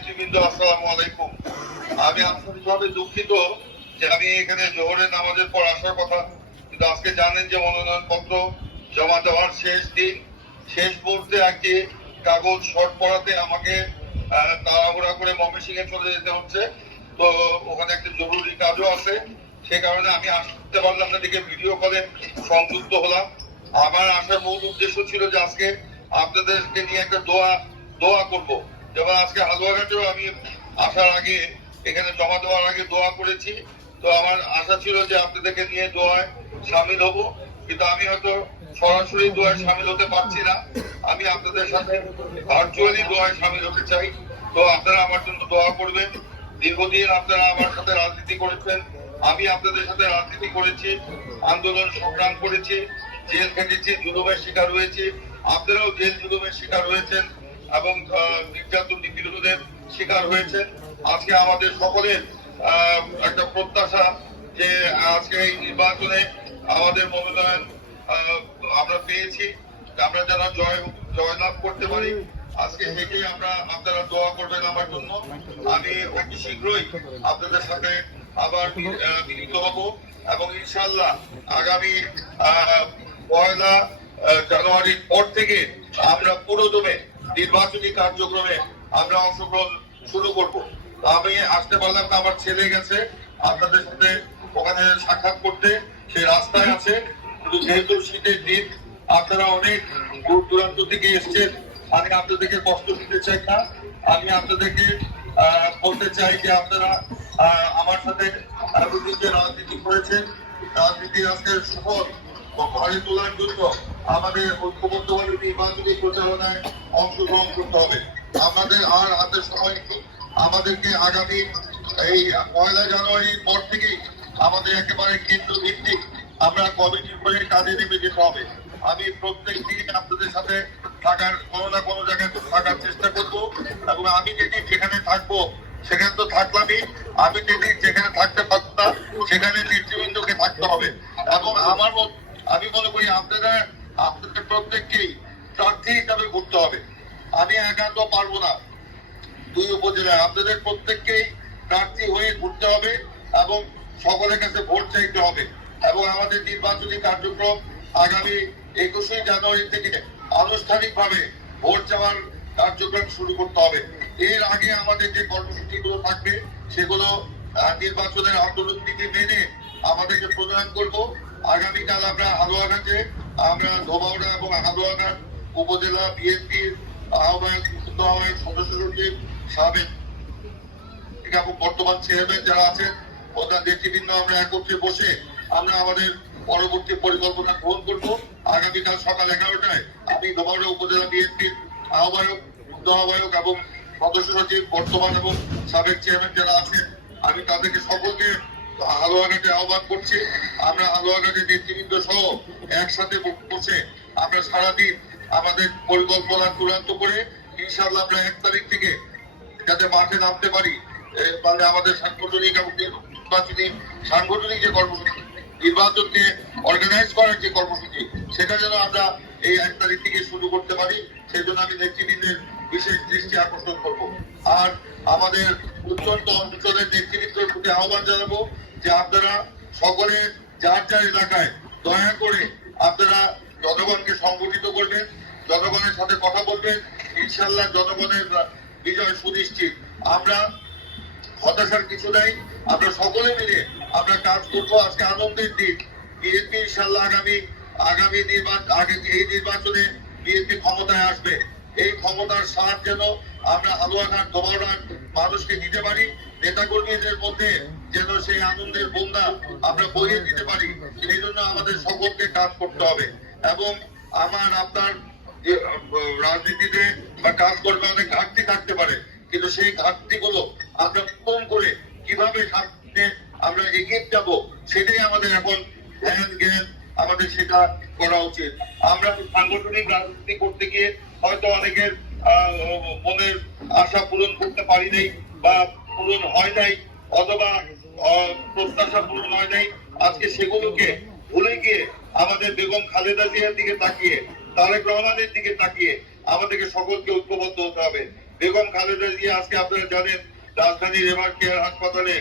নেতৃবৃন্দ, আসসালামু আলাইকুম। আমি আন্তরিকভাবে দুঃখিত যে আমি এখানে জোহরের নামাজের পর আসার কথা, কিন্তু আজকে জানেন যে মনোনয়ন পত্র জমা দেওয়ার শেষ দিন, শেষ মুহূর্তে একটি কাগজ শর্ট পড়াতে আমাকে তাড়াহুড়া করে ময়মনসিংহে চলে যেতে হচ্ছে। তো ওখানে একটা জরুরি কাজও আছে, সে কারণে আমি আসতে পারলাম না, দিকে ভিডিও কলে সংযুক্ত হলাম। আমার আসার মূল উদ্দেশ্য ছিল যে আজকে আপনাদেরকে নিয়ে একটা দোয়া করব। যেমন আজকে হালুয়াঘাটেও আমি আসার আগে, এখানে জমা দেওয়ার আগে দোয়া করেছি। তো আমার আশা ছিল যে আপনাদেরকে নিয়ে দোয়ায় সামিল হব, কিন্তু আমি হয়তো সরাসরি দোয়ায় সামিল হতে পারছি না। আমি আপনাদের সাথে ভার্চুয়ালি দোয়ায় সামিল হতে চাই। তো আপনারা আমার জন্য দোয়া করবেন। দীর্ঘদিন আপনারা আমার সাথে রাজনীতি করেছেন, আমি আপনাদের সাথে রাজনীতি করেছি, আন্দোলন সংগ্রাম করেছি, জেল খেটেছি, জুলুমের শিকার হয়েছি। আপনারাও জেল জুলুমের শিকার হয়েছেন এবং নির্যাতন নিপীড়নের শিকার হয়েছেন। আজকে আমাদের সকলের একটা প্রত্যাশা যে আজকে এই নির্বাচনে আমাদের মনোনয়ন আমরা পেয়েছি, আমরা যারা জয়লাভ করতে পারি। আজকে থেকেই আপনারা দোয়া করবেন আমার জন্য। আমি অতি শীঘ্রই আপনাদের সাথে আবার মিলিত হব এবং ইনশাল্লাহ আগামী 1 জানুয়ারির পর থেকে আমরা পুরোদমে নির্বাচনী কার্যক্রমে আমরা অংশগ্রহণ শুরু করব। আমি আসতে পারলাম না, আমার ছেলে গেছে আপনাদের সাথে ওখানে সাক্ষাৎ করতে, সে রাস্তায় আছে। কিন্তু যেহেতু শীতের দিন, আপনারা অনেক দূর দূরান্ত থেকে এসছেন, আমি আপনাদেরকে কষ্ট দিতে চাই না। আমি আপনাদেরকে বলতে চাই যে আপনারা আমার সাথে যে রাজনীতি করেছেন, রাজনীতির আজকে সুফল ঘরে তোলার জন্য আমাদের ঐক্যবদ্ধভাবে নির্বাচনী প্রচারণায় অংশগ্রহণ করতে হবে। আমাদের আর হাতে সময় নেই। আমাদেরকে আগামী এই 1 জানুয়ারির পর থেকেই আমাদের একেবারে কেন্দ্র ভিত্তিক আমরা কমিটি করে কাজে নেমে যেতে হবে। আমি প্রত্যেক দিন আপনাদের সাথে থাকার কোনো না কোনো জায়গায় থাকার চেষ্টা করব এবং আমি যেদিন যেখানে থাকবো সেখানে তো থাকলামই, আমি যেদিন যেখানে থাকতে পারবো না সেখানে নেতৃবৃন্দকে থাকতে হবে। এবং আমি মনে করি আপনাদের প্রত্যেককেই প্রার্থী হিসাবে ঘুরতে হবে। আমি একান্ত পারবো না, 2 উপজেলায় আপনাদের প্রত্যেককেই প্রার্থী হয়ে ঘুরতে হবে এবং সকলের কাছে ভোট চাইতে হবে। এবং আমাদের নির্বাচনী কার্যক্রম আগামী 21 জানুয়ারি থেকে আনুষ্ঠানিকভাবে ভোট চাওয়ার কার্যক্রম শুরু করতে হবে। এর আগে আমাদের যে কর্মসূচিগুলো থাকবে সেগুলো নির্বাচনের আন্দোলনটিকে মেনে আমাদেরকে প্রণয়ন করব। আগামীকাল আমরা হালুয়াঘাটে ধোবাউড়া এবং হালুয়াঘাট উপজেলা বিএনপির আহ্বায়ক সদস্য সচিব, সাবেক এবং বর্তমান চেয়ারম্যান যারা আছেন ওনার নেতৃবৃন্দ আমরা একত্রে বসে আমরা আমাদের পরবর্তী পরিকল্পনা গ্রহণ করব। আগামীকাল সকাল 11টায় আমি ধোবাউড়া উপজেলা বিএনপির আহ্বায়ক এবং সদস্য সচিব বর্তমান এবং সাবেক চেয়ারম্যান যারা আছেন আমি তাদেরকে সকলকে হালুয়াঘাটে আহ্বান করছি। আমরা হালুয়াঘাটের নেতৃবৃন্দ সহ একসাথে বসে আমরা সারাদিন আমাদের পরিকল্পনা চূড়ান্ত করে ইনশাআল্লাহ আমরা 1 তারিখ থেকে যাতে মাঠে নামতে পারি, মানে আমাদের সাংগঠনিক এবং সাংগঠনিক যে কর্মসূচি, নির্বাচনকে অর্গানাইজ করার যে কর্মসূচি, সেটা যেন আমরা এই 1 তারিখ থেকে শুরু করতে পারি, সেজন্য আমি নেতৃবৃন্দের বিশেষ দৃষ্টি আকর্ষণ করব। আর আমাদের উচ্চন্ত অঞ্চলের নেতৃবৃন্দের প্রতি আহ্বান জানাবো যে আপনারা সকলে যার যার এলাকায় দয়া করে আপনারা জনগণকে সংগঠিত করবেন, জনগণের সাথে কথা বলবেন। ইনশাল্লাহ জনগণের বিজয় সুনিশ্চিত। আমরা হতাশার কিছু নাই, আমরা সকলে মিলে আমরা কাজ করবো। আজকে আনন্দের দিন। বিএনপি ইনশাল্লাহ এই নির্বাচনে বিএনপি ক্ষমতায় আসবে। এই ক্ষমতার স্বাদ যেন আমরা হালুয়াঘাট ধোবাউড়ার মানুষকে দিতে পারি, নেতা কর্মীদের মধ্যে যেন সেই আনন্দের বন্যা আমরা বইয়ে দিতে পারি, সেই জন্য আমাদের সকলকে কাজ করতে হবে। এবং আপনার রাজনীতিতে বা কাজ করবে অনেক ঘাটতি থাকতে পারে, কিন্তু সেই ঘাটতিগুলো আমরা কম করে কিভাবে সামনে আমরা এগিয়ে যাব সেটাই আমাদের এখন জ্ঞান আমাদের সেটা করা উচিত। আমরা সাংগঠনিক রাজনীতি করতে গিয়ে হয়তো অনেকের মনের আশা পূরণ করতে পারি নাই বা পূরণ হয় নাই, অথবা প্রত্যাশা পূরণ হয় নাই। আজকে সেগুলোকে ভুলে গিয়ে আমাদের বেগম খালেদা জিয়ার দিকে তাকিয়ে, তারেক রহমানের দিকে তাকিয়ে আমাদেরকে সকলকে ঐক্যবদ্ধ হতে হবে। বেগম খালেদা জিয়া আজকে আপনারা জানেন রাজধানীর এমআর কেয়ার হাসপাতালে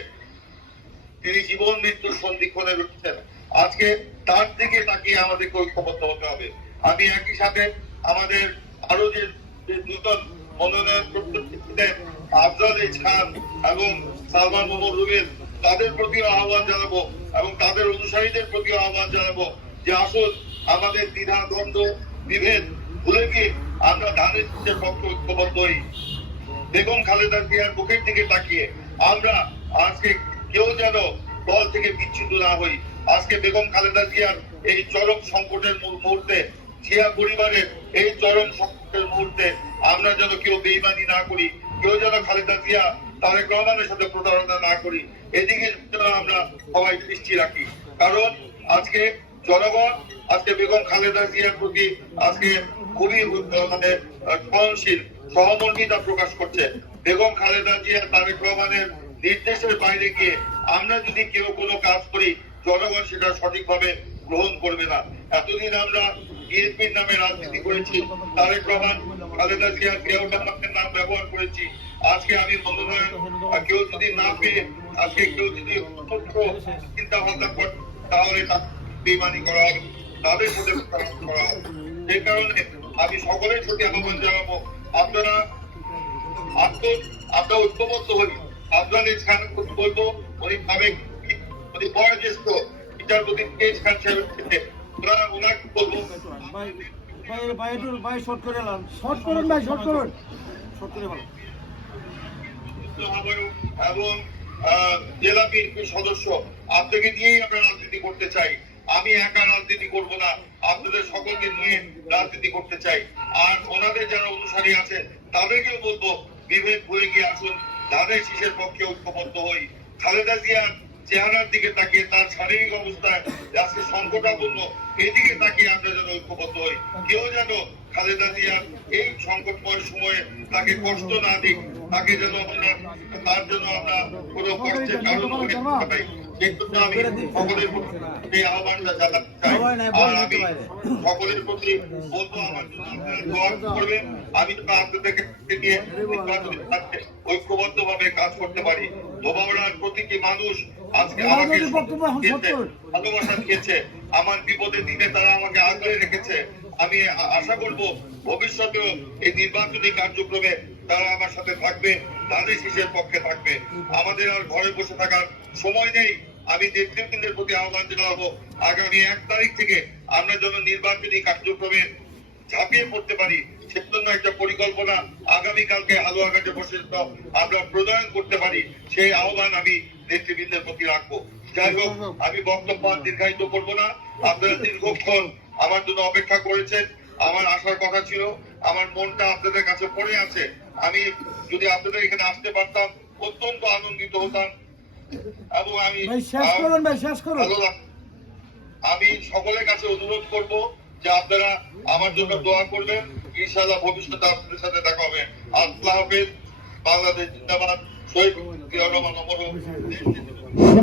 তিনি জীবন মৃত্যুর সন্ধিক্ষণে রয়েছেন। আজকে তার দিকে তাকিয়ে আমাদেরকে ঐক্যবদ্ধ হতে হবে। আমি একই সাথে আমাদের আরো যে নূতন মনোনয়ন প্রত্যাশীদের আফজাল এইচ খান এবং সালমান মোহাম্মদ রুবেল তাদের প্রতিও আহ্বান জানাবো এবং তাদের অনুসারীদের প্রতিও আহ্বান জানাবো যে আসুন আমাদের দ্বিধা দ্বন্দ্ব বিভেদ ভুলে গিয়ে আমরা ধানের শীষের পক্ষে ঐক্যবদ্ধ হই। বেগম খালেদা জিয়ার মুখের দিকে তাকিয়ে আমরা আজকে কেউ যেন দল থেকে বিচ্যুত না হই। আজকে বেগম খালেদা জিয়ার এই চরম সংকটের মুহূর্তে, জিয়া পরিবারের এই চরম সংকটের মুহূর্তে আমরা যেন কেউ বেইমানি না করি, কেউ যেন খালেদা জিয়া তারেক রহমানের সাথে প্রতারণা না করি, এদিকে যেন আমরা সবাই দৃষ্টি রাখি। কারণ আজকে জনগণ আজকে বেগম খালেদা জিয়ার প্রতি আজকে খুবই সহনশীল সহমর্মিতা প্রকাশ করছে। বেগম খালেদা জিয়া তারেক রহমানের নির্দেশের বাইরে গিয়ে আমরা যদি কেউ কোনো কাজ করি জনগণ সেটা সঠিকভাবে গ্রহণ করবে না। এতদিন আমরা বিএনপির নামে রাজনীতি করেছি, তারেক রহমান খালেদা জিয়া জিয়াউর রহমানের নাম ব্যবহার করেছি। আজকে আমি মনোনয়ন কেউ যদি না পেয়ে আজকে কেউ যদি চিন্তা ভাবনা করে তাহলে বেইমানি করা হবে, তাদের সাথে করা হবে। সেই কারণে আমি সকলের প্রতি আহ্বান জানাবো আপনারা ঐক্যবদ্ধ হই। আফজাল এইচ খান বলবো উনি সাবেক উনি বয়োজ্যেষ্ঠ বিচারপতি এইচ খান সাহেবের থেকে ওনাকে বলবো এবং জেলা বিএনপির সদস্য আপনাকে নিয়েই আমরা রাজনীতি করতে চাই। আমি একা রাজনীতি করব না, আপনাদের সকলকে নিয়ে রাজনীতি করতে চাই। আর ওনাদের যারা অনুসারী আছে তাদেরকেও বলবো বিভেদ ভুলে গিয়ে আসুন ধানের শীষের পক্ষে ঐক্যবদ্ধ হই। খালেদা জিয়ার চেহারার দিকে তাকিয়ে তার শারীরিক অবস্থায় আজকে সংকটাপন্ন, এদিকে তাকিয়ে আমরা যেন ঐক্যবদ্ধ হই। কেউ যেন খালেদা জিয়ার এই সংকটময় সময়ে তাকে কষ্ট না দিই, তাকে যেন আমরা তার জন্য আমরা কোনো কষ্টের কারণ হয়ে পাই। আমি সকলের প্রতি এই আহ্বানটা জানাতে চাই। আর আমি সকলের প্রতি বলবো আমার জন্য আপনারা দোয়া করবেন। আমি তো আপনাদেরকে নিয়ে ঐক্যবদ্ধ ভাবে কাজ করতে পারি। ধোবাউড়ার প্রতিটি মানুষ আজকে আমাকে ভালোবাসা দিয়েছে, আমার বিপদের দিনে তারা আমাকে আগলে রেখেছে। আমি আশা করব ভবিষ্যতেও এই নির্বাচনী কার্যক্রমে তারা আমার সাথে থাকবে, ধানের শীষের পক্ষে থাকবে। আমাদের আর ঘরে বসে থাকার সময় নেই। আমি নেতৃবৃন্দের প্রতি আহ্বান জানাবো আগামী 1 তারিখ থেকে আমরা যেন নির্বাচনী কার্যক্রমে ঝাঁপিয়ে পড়তে পারি, সেজন্য একটা পরিকল্পনা আগামীকালকে হালুয়াঘাটে বসে আমরা প্রণয়ন করতে পারি, সেই আহ্বান আমি নেতৃবৃন্দের প্রতি রাখবো। যাই হোক, আমি বক্তব্য দীর্ঘায়িত করবো না। আপনারা দীর্ঘক্ষণ আমার জন্য অপেক্ষা করেছেন। আমার আসার কথা ছিল, আমার মনটা আপনাদের কাছে পড়ে আছে। আমি যদি আপনাদের এখানে আসতে পারতাম অত্যন্ত আনন্দিত হতাম এবং আমি সকলের কাছে অনুরোধ করব যে আপনারা আমার জন্য দোয়া করবেন। ইনশাআল্লাহ ভবিষ্যতে আপনাদের সাথে দেখা হবে। আল্লাহ হাফেজ। বাংলাদেশ জিন্দাবাদ। শহীদ জিয়াউর রহমান অমর হোক।